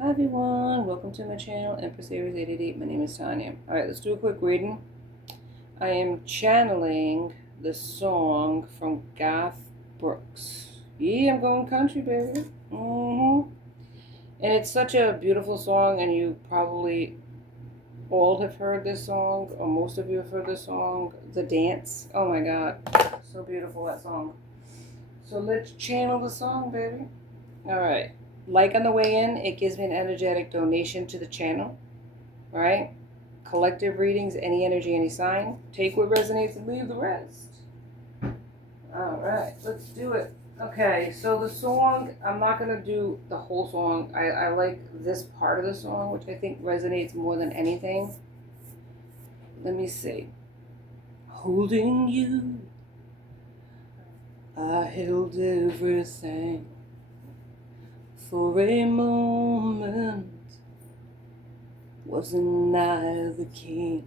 Hi everyone, welcome to my channel, Empress Aries 888. My name is Tanya. Alright, let's do a quick reading. I am channeling the song from Garth Brooks. Yeah, I'm going country, baby. And it's such a beautiful song, and you probably all have heard this song, or most of you have heard this song. The dance. Oh my god. So beautiful, that song. So let's channel the song, baby. Alright. Like on the way in, it gives me an energetic donation to the channel. Right? Collective readings, any energy, any sign. Take what resonates and leave the rest. Alright, let's do it. Okay, so the song, I'm not going to do the whole song. I like this part of the song, which I think resonates more than anything. Let me see. Holding you, I held everything for a moment. Wasn't I the king?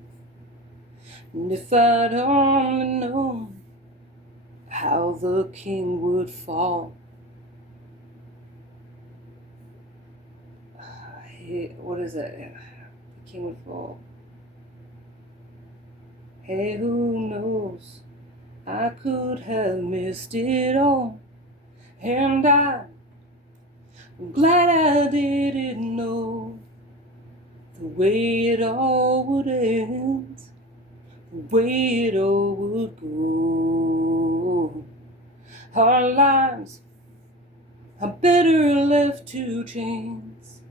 And if I'd only known how the king would fall. What is it? The king would fall. Hey, who knows? I could have missed it all. And I'm glad I didn't know the way it all would end, the way it all would go. Our lives are better left to chance.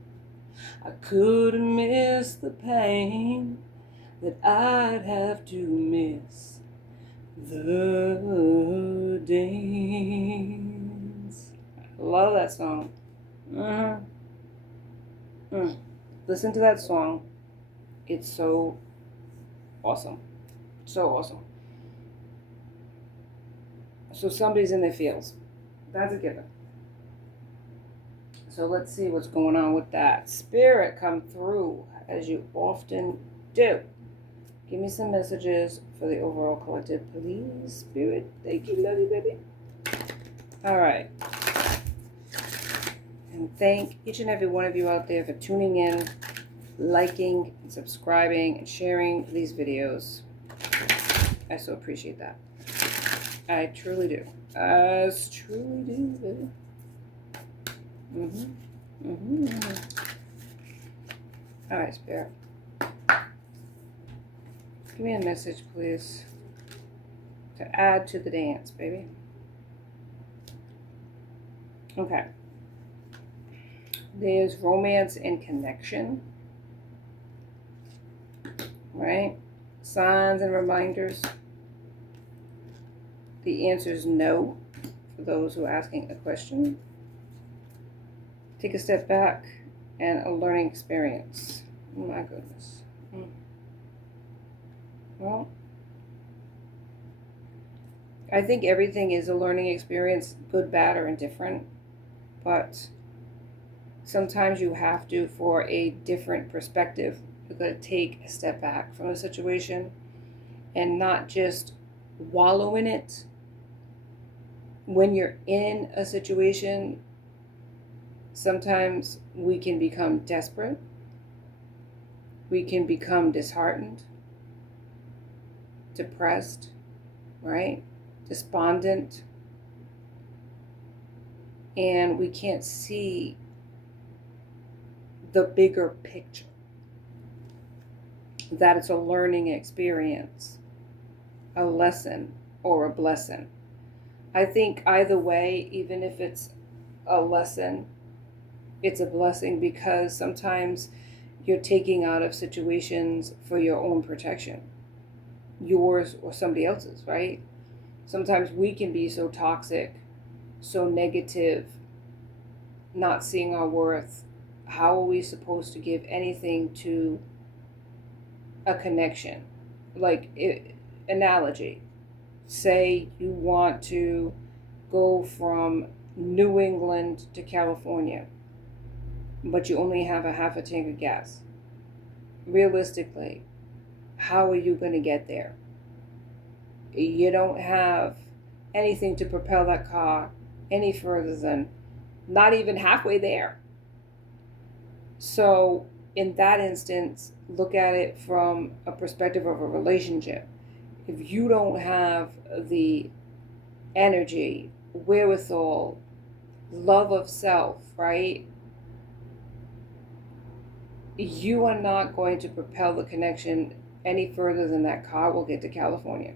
I could have missed the pain that I'd have to miss the days. I love that song. Listen to that song. It's so awesome. So awesome. So somebody's in their feels. That's a given. So let's see what's going on with that. Spirit, come through as you often do. Give me some messages for the overall collective, please. Spirit, thank you, love you, baby. All right. And thank each and every one of you out there for tuning in, liking, and subscribing, and sharing these videos. I so appreciate that. I truly do. I truly do, baby. All right, Spirit. Give me a message, please, to add to the dance, baby. Okay. There's romance and connection, right? Signs and reminders. The answer is no for those who are asking a question. Take a step back and a learning experience. Oh my goodness. Well, I think everything is a learning experience, good, bad, or indifferent. But sometimes you have to, for a different perspective, you've got to take a step back from a situation and not just wallow in it. When you're in a situation, sometimes we can become desperate. We can become disheartened, depressed, right? Despondent. And we can't see the bigger picture, that it's a learning experience, a lesson, or a blessing. I think either way, even if it's a lesson, it's a blessing, because sometimes you're taking out of situations for your own protection, yours or somebody else's, right? Sometimes we can be so toxic, so negative, not seeing our worth. How are we supposed to give anything to a connection? Like, analogy. Say you want to go from New England to California, but you only have a half a tank of gas. Realistically, how are you going to get there? You don't have anything to propel that car any further than not even halfway there. So in that instance, look at it from a perspective of a relationship. If you don't have the energy, wherewithal, love of self, right? You are not going to propel the connection any further than that car will get to California.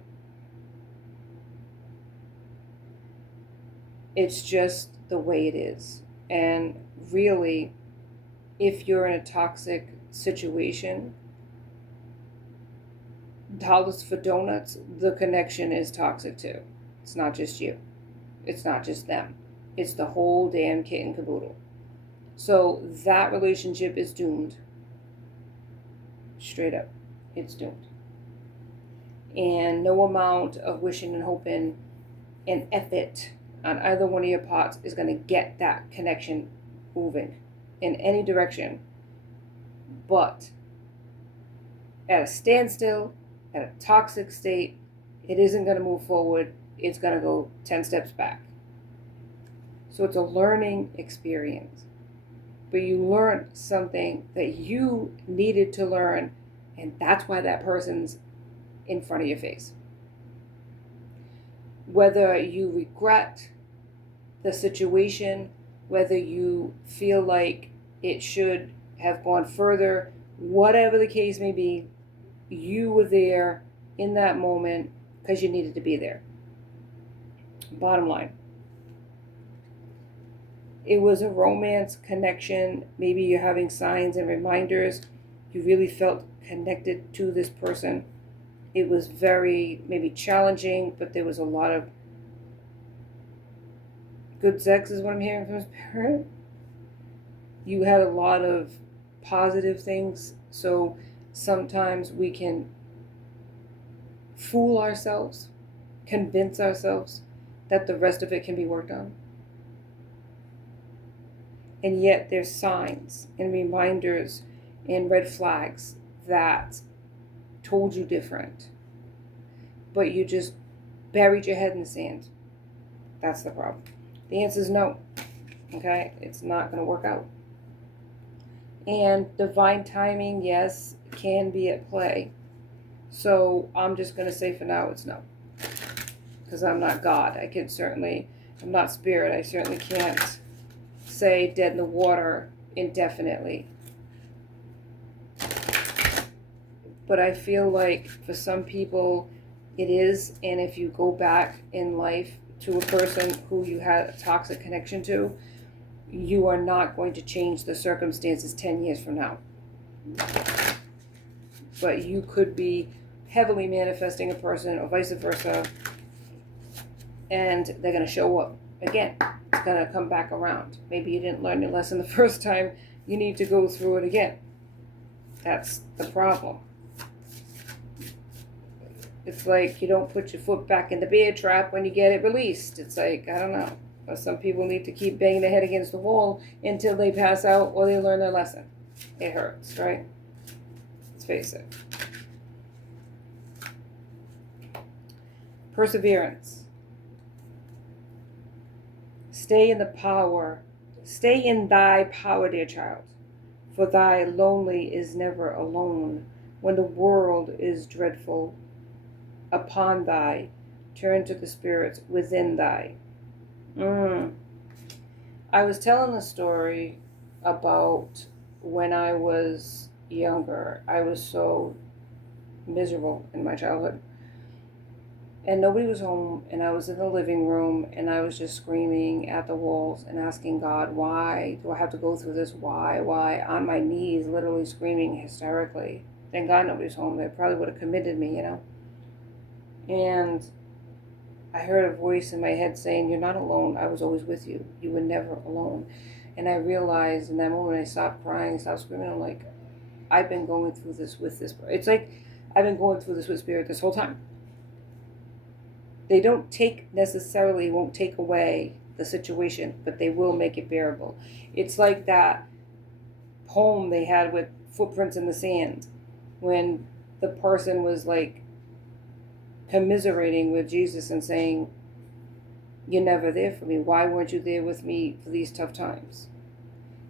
It's just the way it is. And really, if you're in a toxic situation, dollars for donuts, the connection is toxic too. It's not just you. It's not just them. It's the whole damn kit and caboodle. So that relationship is doomed. Straight up. It's doomed. And no amount of wishing and hoping and effort on either one of your parts is going to get that connection moving in any direction. But at a standstill, at a toxic state, it isn't going to move forward. It's going to go 10 steps back. So it's a learning experience. But you learned something that you needed to learn, and that's why that person's in front of your face. Whether you regret the situation, whether you feel like it should have gone further, whatever the case may be, you were there in that moment because you needed to be there. Bottom line. It was a romance connection. Maybe you're having signs and reminders. You really felt connected to this person. It was very maybe challenging, but there was a lot of good sex is what I'm hearing from Spirit. You had a lot of positive things. So sometimes we can fool ourselves, convince ourselves that the rest of it can be worked on. And yet there's signs and reminders and red flags that told you different. But you just buried your head in the sand. That's the problem. The answer is no. Okay? It's not going to work out. And divine timing, yes, can be at play. So I'm just going to say for now it's no. Because I'm not God. I'm not spirit. I certainly can't say dead in the water indefinitely. But I feel like for some people it is, and if you go back in life to a person who you had a toxic connection to, you are not going to change the circumstances 10 years from now. But you could be heavily manifesting a person or vice versa, and they're going to show up again. It's going to come back around. Maybe you didn't learn your lesson the first time. You need to go through it again. That's the problem. It's like you don't put your foot back in the bear trap when you get it released. It's like, I don't know. But some people need to keep banging their head against the wall until they pass out or they learn their lesson. It hurts, right? Let's face it. Perseverance. Stay in thy power, dear child, for thy lonely is never alone. When the world is dreadful upon thy, turn to the spirits within thy. I was telling the story about when I was younger. I was so miserable in my childhood. And nobody was home, and I was in the living room, and I was just screaming at the walls and asking God, why do I have to go through this? Why? On my knees, literally screaming hysterically. Thank God nobody's home. They probably would have committed me, And I heard a voice in my head saying, you're not alone. I was always with you. You were never alone. And I realized in that moment, I stopped crying, stopped screaming. I'm like, I've been going through this with this. It's like I've been going through this with Spirit this whole time. They won't take away the situation, but they will make it bearable. It's like that poem they had with footprints in the sand when the person was like commiserating with Jesus and saying, you're never there for me. Why weren't you there with me for these tough times?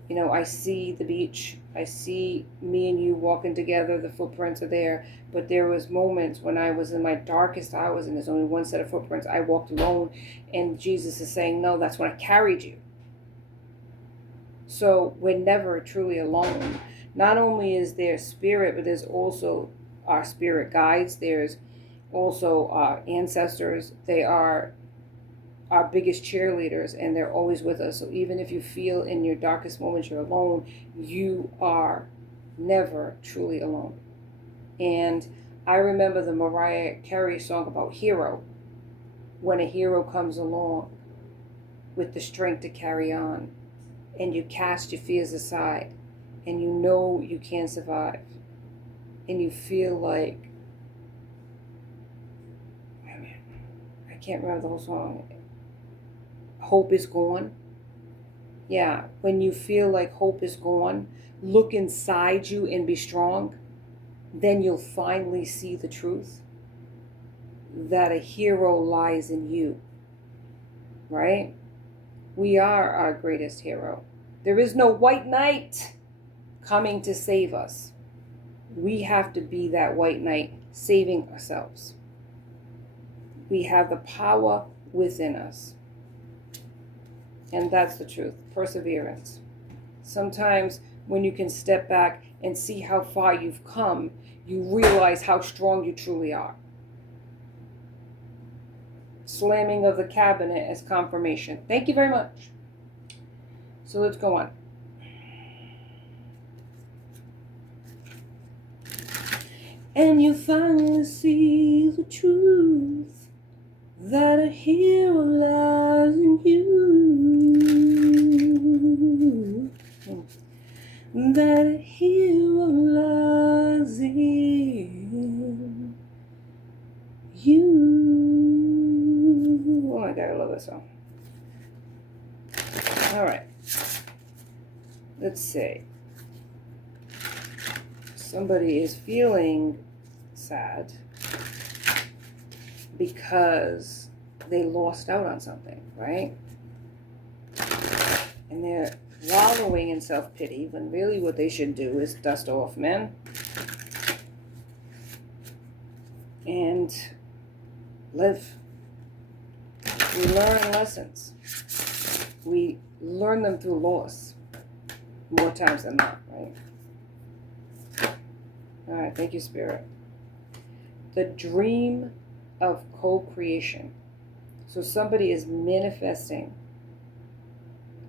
You know, I see the beach. I see me and you walking together. The footprints are there. But there was moments when I was in my darkest hours and there's only one set of footprints. I walked alone, and Jesus is saying, no, that's when I carried you. So we're never truly alone. Not only is there spirit, but there's also our spirit guides. There's also our ancestors. They are our biggest cheerleaders, and they're always with us. So even if you feel in your darkest moments you're alone, you are never truly alone. And I remember the MariahCarey song about hero. When a hero comes along with the strength to carry on, and you cast your fears aside, and you know you can survive, and you feel like, I can't remember the whole song, hope is gone. Yeah, when you feel like hope is gone, look inside you and be strong. Then you'll finally see the truth that a hero lies in you, right? We are our greatest hero. There is no white knight coming to save us. We have to be that white knight saving ourselves. We have the power within us. And that's the truth. Perseverance. Sometimes when you can step back and see how far you've come, you realize how strong you truly are. Slamming of the cabinet as confirmation. Thank you very much. So let's go on. And you finally see the truth that a hero lies in you. That a hero lies in you. Oh my God, I love that song. All right. Let's see. Somebody is feeling sad because they lost out on something, right? And they're wallowing in self-pity when really what they should do is dust off, man. And live. We learn lessons. We learn them through loss more times than not, right? All right, thank you, Spirit. The dream of co-creation. So somebody is manifesting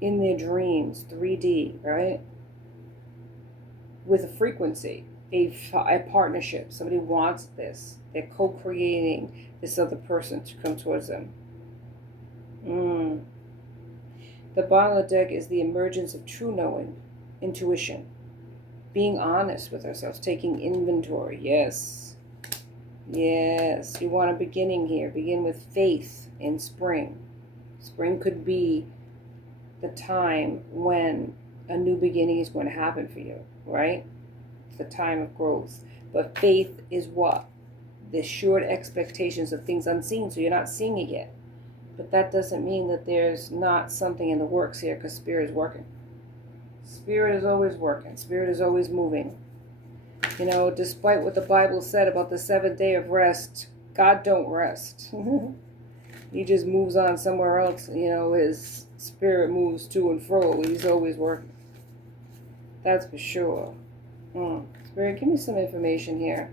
in their dreams, 3D, right? With a frequency, a partnership. Somebody wants this. They're co-creating this other person to come towards them. The bottom of the deck is the emergence of true knowing, intuition, being honest with ourselves, taking inventory. Yes. Yes. You want a beginning here. Begin with faith in spring. Spring could be the time when a new beginning is going to happen for you, right? It's the time of growth. But faith is what? The assured expectations of things unseen, so you're not seeing it yet. But that doesn't mean that there's not something in the works here, because Spirit is working. Spirit is always working. Spirit is always moving. You know, despite what the Bible said about the 7th day of rest, God don't rest. He just moves on somewhere else. You know, his spirit moves to and fro. He's always working. That's for sure. Spirit, give me some information here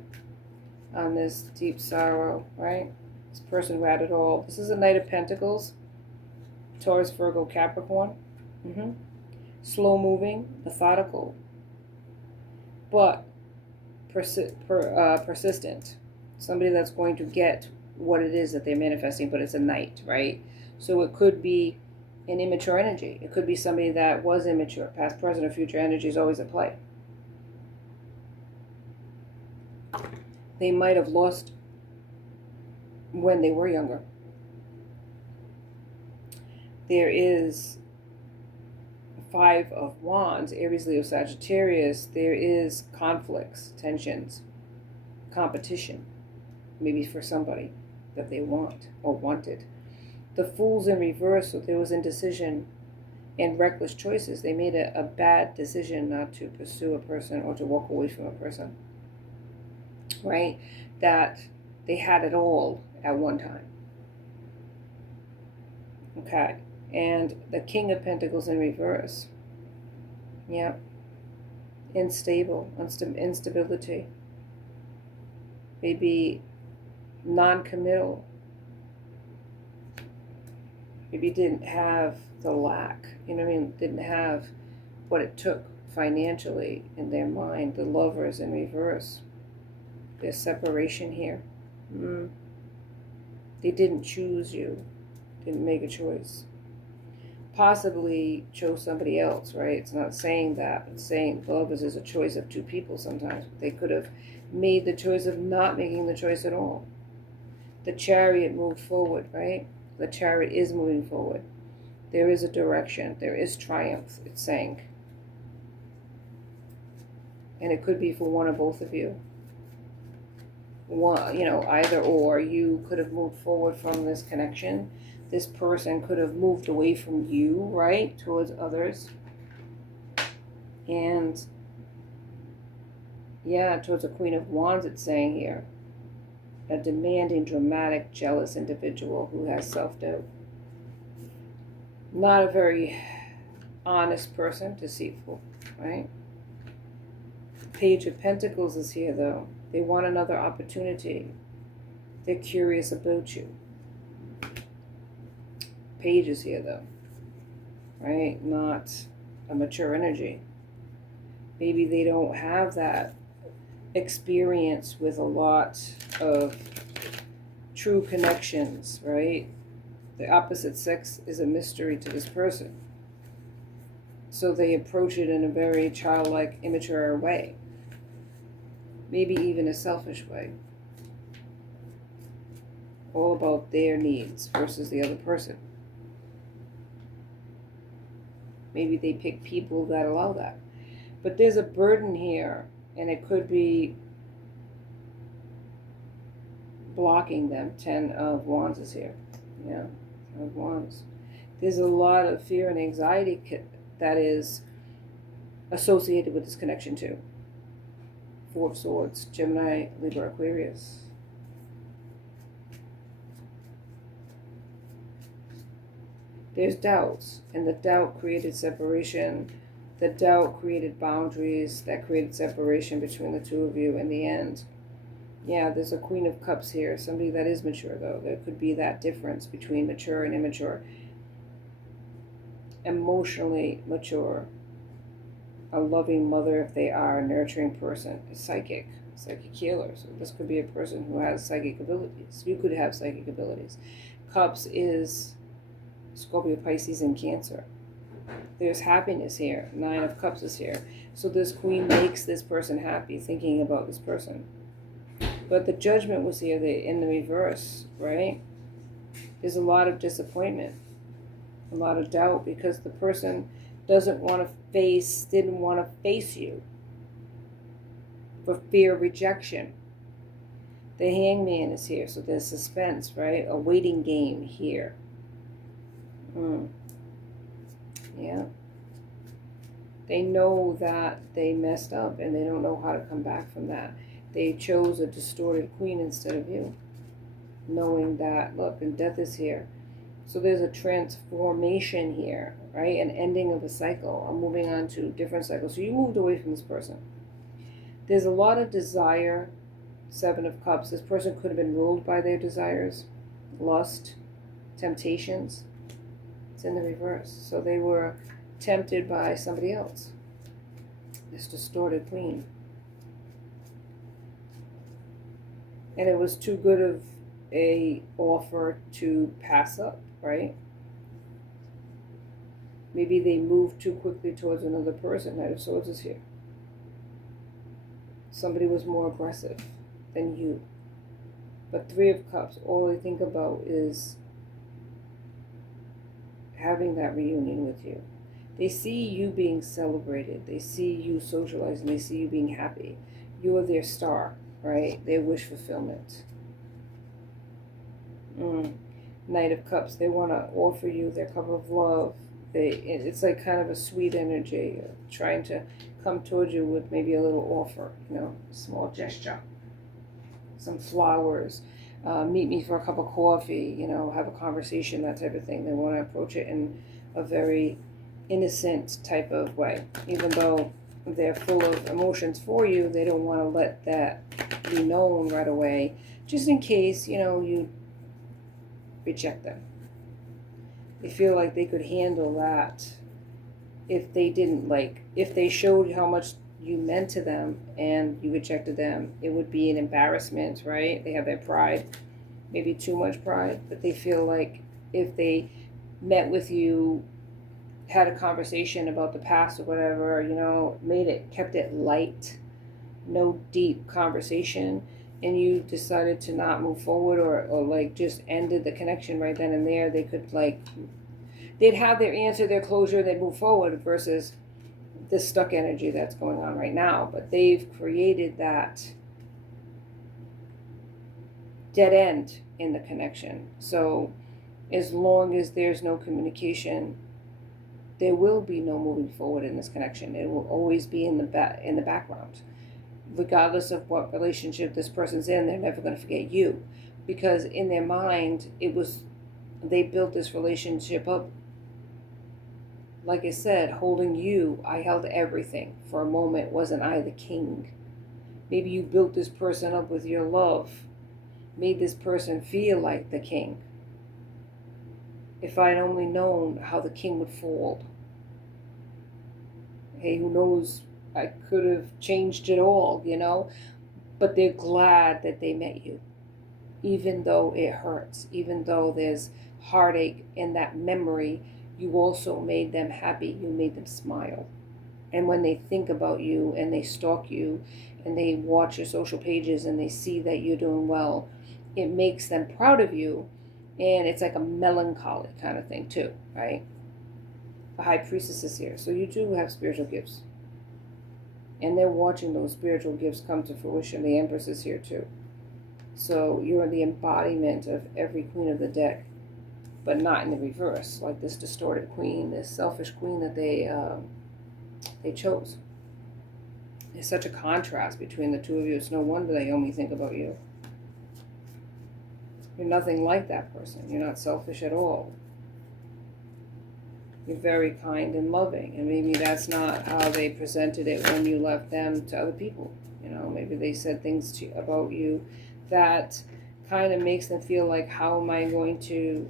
on this deep sorrow, right? This person who had it all. This is a Knight of Pentacles. Taurus, Virgo, Capricorn. Slow moving, methodical, but persistent. Somebody that's going to get what it is that they're manifesting, but it's a Knight, right? So it could be an immature energy. It could be somebody that was immature. Past, present, or future energy is always at play. They might have lost when they were younger. There is 5 of Wands, Aries, Leo, Sagittarius. There is conflicts, tensions, competition, maybe for somebody that they want or wanted. The Fool's in reverse, so there was indecision. and reckless choices. They made a bad decision not to pursue a person or to walk away from a person, right? That they had it all at one time. Okay. And the King of Pentacles in reverse. Yeah. Instability. Maybe non-committal. Maybe didn't have the lack, didn't have what it took financially in their mind. The Lovers in reverse. There's separation here. They didn't choose you. Didn't make a choice. Possibly chose somebody else, right? It's not saying that. It's saying Lovers is a choice of two people sometimes. They could have made the choice of not making the choice at all. The Chariot moved forward, right? The Chariot is moving forward. There is a direction. There is triumph, it's saying. And it could be for one or both of you. One, either or. You could have moved forward from this connection. This person could have moved away from you, right, towards others. And, yeah, towards a Queen of Wands, it's saying here. A demanding, dramatic, jealous individual who has self-doubt. Not a very honest person, deceitful, right? Page of Pentacles is here, though. They want another opportunity. They're curious about you. Page is here, though, right? Not a mature energy. Maybe they don't have that experience with a lot of true connections, right? The opposite sex is a mystery to this person. So they approach it in a very childlike, immature way. Maybe even a selfish way. All about their needs versus the other person. Maybe they pick people that allow that. But there's a burden here, and it could be blocking them. 10 of Wands is here. Yeah, 10 of Wands. There's a lot of fear and anxiety that is associated with this connection too. 4 of Swords, Gemini, Libra, Aquarius. There's doubts, and the doubt created separation. The doubt created boundaries that created separation between the two of you in the end. Yeah, there's a Queen of Cups here. Somebody that is mature, though. There could be that difference between mature and immature. Emotionally mature. A loving mother if they are, a nurturing person. A psychic healer. So this could be a person who has psychic abilities. You could have psychic abilities. Cups is Scorpio, Pisces, and Cancer. There's happiness here. 9 of Cups is here. So this Queen makes this person happy, thinking about this person. But the Judgment was here in the reverse, right? There's a lot of disappointment, a lot of doubt, because the person didn't want to face you for fear of rejection. The Hangman is here, so there's suspense, right? A waiting game here. Yeah. They know that they messed up and they don't know how to come back from that. They chose a distorted Queen instead of you, knowing that, look, and death is here. So there's a transformation here, right? An ending of a cycle. I'm moving on to different cycles. So you moved away from this person. There's a lot of desire. 7 of Cups. This person could have been ruled by their desires, lust, temptations. It's in the reverse. So they were tempted by somebody else. This distorted Queen. And it was too good of a offer to pass up, right? Maybe they moved too quickly towards another person. Knight of Swords is here. Somebody was more aggressive than you. But 3 of Cups, all they think about is having that reunion with you. They see you being celebrated. They see you socializing. They see you being happy. You are their star, right? Their wish fulfillment. Knight of Cups, they want to offer you their cup of love, It's like kind of a sweet energy, trying to come towards you with maybe a little offer, a small gesture, some flowers, meet me for a cup of coffee, have a conversation, that type of thing. They want to approach it in a very innocent type of way. Even though they're full of emotions for you, they don't want to let that be known right away, just in case, you reject them. They feel like they could handle that if they showed how much you meant to them and you rejected them, it would be an embarrassment, right? They have their pride, maybe too much pride, but they feel like if they met with you, had a conversation about the past or whatever, kept it light, no deep conversation, and you decided to not move forward, or like just ended the connection right then and there, they could they'd have their answer, their closure, they'd move forward, versus this stuck energy that's going on right now. But they've created that dead end in the connection. So as long as there's no communication, there will be no moving forward in this connection. It will always be in the background. Regardless of what relationship this person's in, they're never going to forget you, because in their mind, they built this relationship up, like I said, holding you. I held everything. For a moment, wasn't I the king? Maybe you built this person up with your love, made this person feel like the king. If I'd only known how the king would fold. Hey, who knows? I could have changed it all, But they're glad that they met you. Even though it hurts, even though there's heartache in that memory, you also made them happy. You made them smile. And when they think about you and they stalk you and they watch your social pages and they see that you're doing well, it makes them proud of you. And it's like a melancholy kind of thing too, right? The High Priestess is here. So you do have spiritual gifts. And they're watching those spiritual gifts come to fruition. The Empress is here too. So you're the embodiment of every queen of the deck, but not in the reverse, like this distorted queen, this selfish queen that they chose. There's such a contrast between the two of you. It's no wonder they only think about you. You're nothing like that person. You're not selfish at all. You're very kind and loving, and maybe that's not how they presented it when you left them to other people. Maybe they said things about you that kind of makes them feel like, how am I going to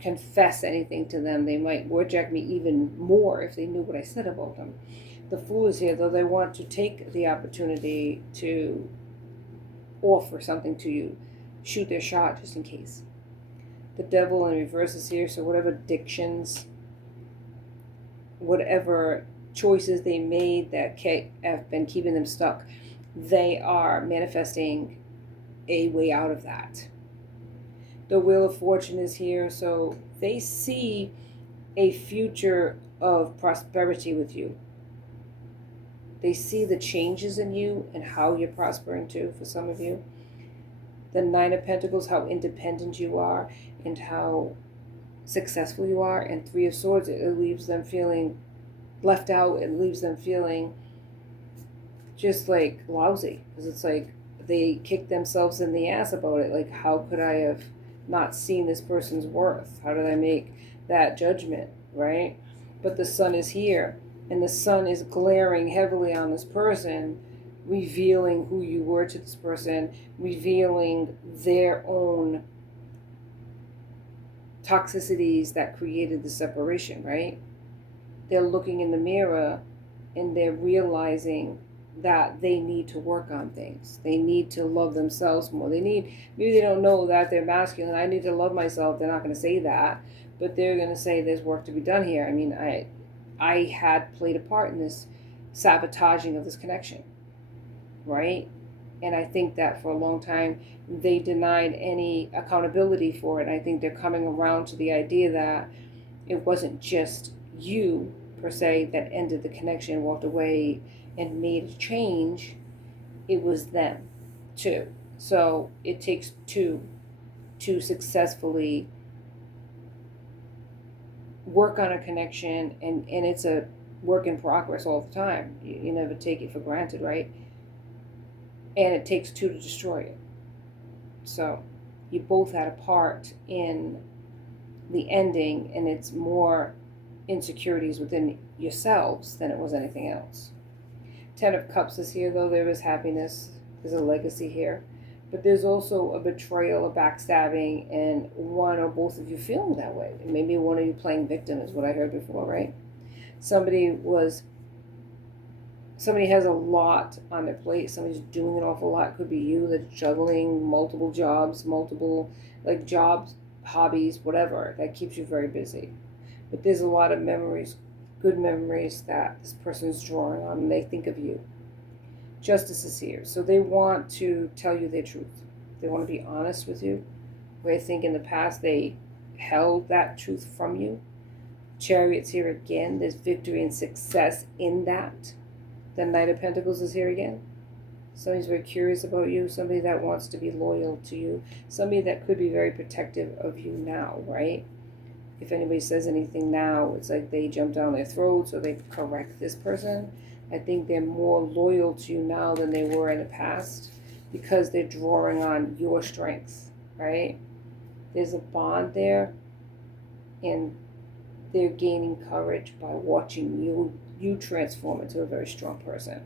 confess anything to them? They might reject me even more if they knew what I said about them. The Fool is here, though. They want to take the opportunity to offer something to you, shoot their shot just in case. The Devil in reverse is here, so whatever addictions, whatever choices they made that have been keeping them stuck, they are manifesting a way out of that. The Wheel of Fortune is here, so they see a future of prosperity with you. They see the changes in you and how you're prospering too, for some of you. The Nine of Pentacles, how independent you are and how successful you are. And Three of Swords, it leaves them feeling left out. It leaves them feeling just like lousy, because it's like they kick themselves in the ass about it. Like, how could I have not seen this person's worth? How did I make that judgment, right? But the Sun is here, and the Sun is glaring heavily on this person, revealing who you were to this person, revealing their own toxicities that created the separation, right? They're looking in the mirror and they're realizing that they need to work on things. They need to love themselves more. Maybe they don't know that they're masculine. I need to love myself. They're not going to say that, but they're going to say there's work to be done here. I mean, I had played a part in this sabotaging of this connection, right? And I think that for a long time, they denied any accountability for it. And I think they're coming around to the idea that it wasn't just you, per se, that ended the connection, walked away, and made a change. It was them, too. So it takes two to successfully work on a connection, and it's a work in progress all the time. You never take it for granted, right? And it takes two to destroy it. So you both had a part in the ending, and it's more insecurities within yourselves than it was anything else. Ten of Cups is here, though. There is happiness. There's a legacy here. But there's also a betrayal, a backstabbing, and one or both of you feeling that way. Maybe one of you playing victim is what I heard before, right? Somebody has a lot on their plate. Somebody's doing an awful lot. Could be you that's juggling multiple jobs, hobbies, whatever. That keeps you very busy. But there's a lot of memories, good memories that this person's drawing on, and they think of you. Justice is here. So they want to tell you their truth. They want to be honest with you. Where I think in the past they held that truth from you. Chariot's here again. There's victory and success in that. The Knight of Pentacles is here again. Somebody's very curious about you. Somebody that wants to be loyal to you. Somebody that could be very protective of you now, right? If anybody says anything now, it's like they jump down their throats or they correct this person. I think they're more loyal to you now than they were in the past because they're drawing on your strength, right? There's a bond there, and they're gaining courage by watching you transform into a very strong person.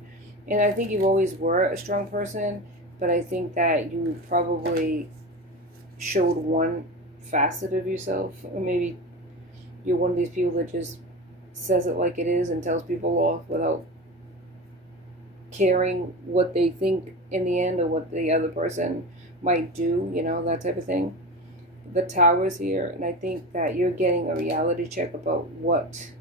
And I think you always were a strong person, but I think that you probably showed one facet of yourself, or maybe you're one of these people that just says it like it is and tells people off without caring what they think in the end or what the other person might do, that type of thing. The Tower's here, and I think that you're getting a reality check about what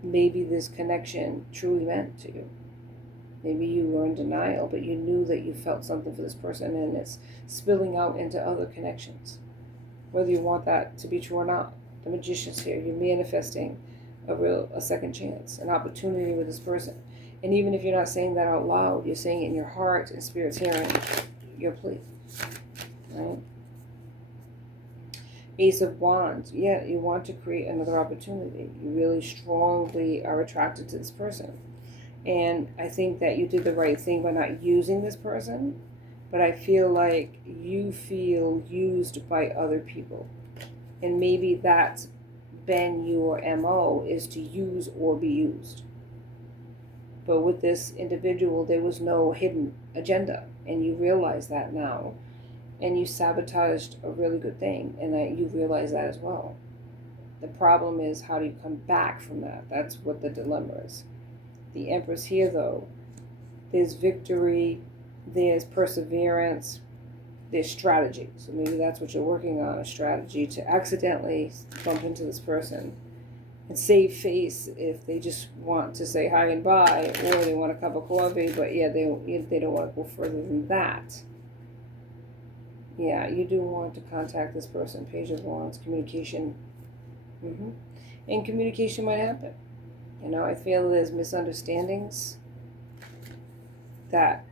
maybe this connection truly meant to you. Maybe you were in denial, but you knew that you felt something for this person, and it's spilling out into other connections. Whether you want that to be true or not. The Magician's here. You're manifesting a second chance, an opportunity with this person. And even if you're not saying that out loud, you're saying it in your heart, and Spirit's hearing your plea. Right? Ace of Wands. Yeah, you want to create another opportunity. You really strongly are attracted to this person. And I think that you did the right thing by not using this person. But I feel like you feel used by other people. And maybe that's been your MO, is to use or be used. But with this individual, there was no hidden agenda. And you realize that now. And you sabotaged a really good thing. And that you realize that as well. The problem is, how do you come back from that? That's what the dilemma is. The Empress here, though, there's victory, there's perseverance, there's strategy. So maybe that's what you're working on, a strategy to accidentally bump into this person and save face if they just want to say hi and bye, or they want a cup of coffee, but yeah, they don't want to go further than that. Yeah, you do want to contact this person. Page of Wands, communication. And communication might happen. I feel there's misunderstandings that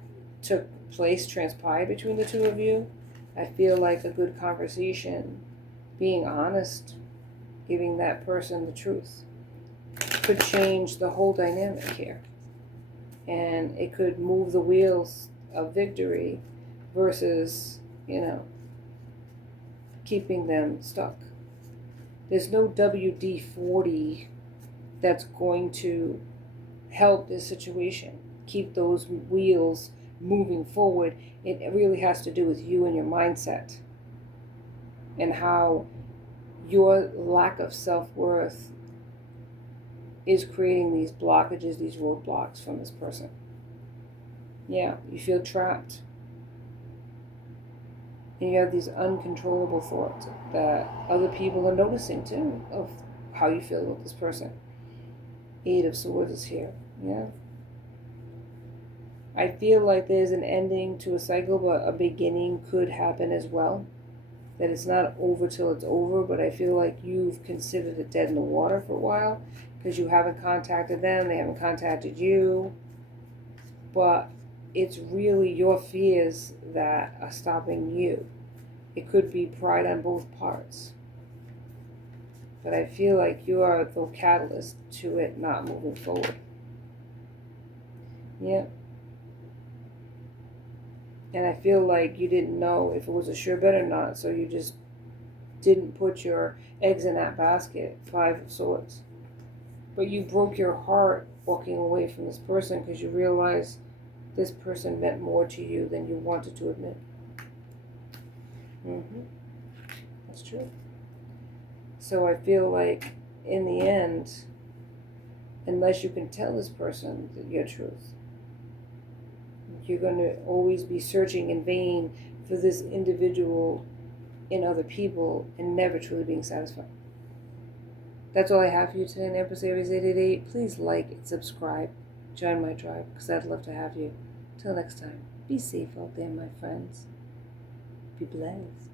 took place, transpired between the two of you. I feel like a good conversation, being honest, giving that person the truth, could change the whole dynamic here. And it could move the wheels of victory versus, keeping them stuck. There's no WD-40 that's going to help this situation, keep those wheels moving forward. It really has to do with you and your mindset and how your lack of self-worth is creating these blockages, these roadblocks from this person. Yeah, you feel trapped. And you have these uncontrollable thoughts that other people are noticing too, of how you feel about this person. Eight of Swords is here. Yeah. I feel like there's an ending to a cycle, but a beginning could happen as well. That it's not over till it's over, but I feel like you've considered it dead in the water for a while because you haven't contacted them, they haven't contacted you. But it's really your fears that are stopping you. It could be pride on both parts. but I feel like you are the catalyst to it not moving forward. Yeah. And I feel like you didn't know if it was a sure bet or not, so you just didn't put your eggs in that basket. 5 of Swords. But you broke your heart walking away from this person because you realized this person meant more to you than you wanted to admit. That's true. So I feel like in the end, unless you can tell this person your truth, you're going to always be searching in vain for this individual in other people and never truly being satisfied. That's all I have for you today in Empress Aries 888. Please like and subscribe. Join my tribe because I'd love to have you. Till next time, be safe out there, my friends. Be blessed.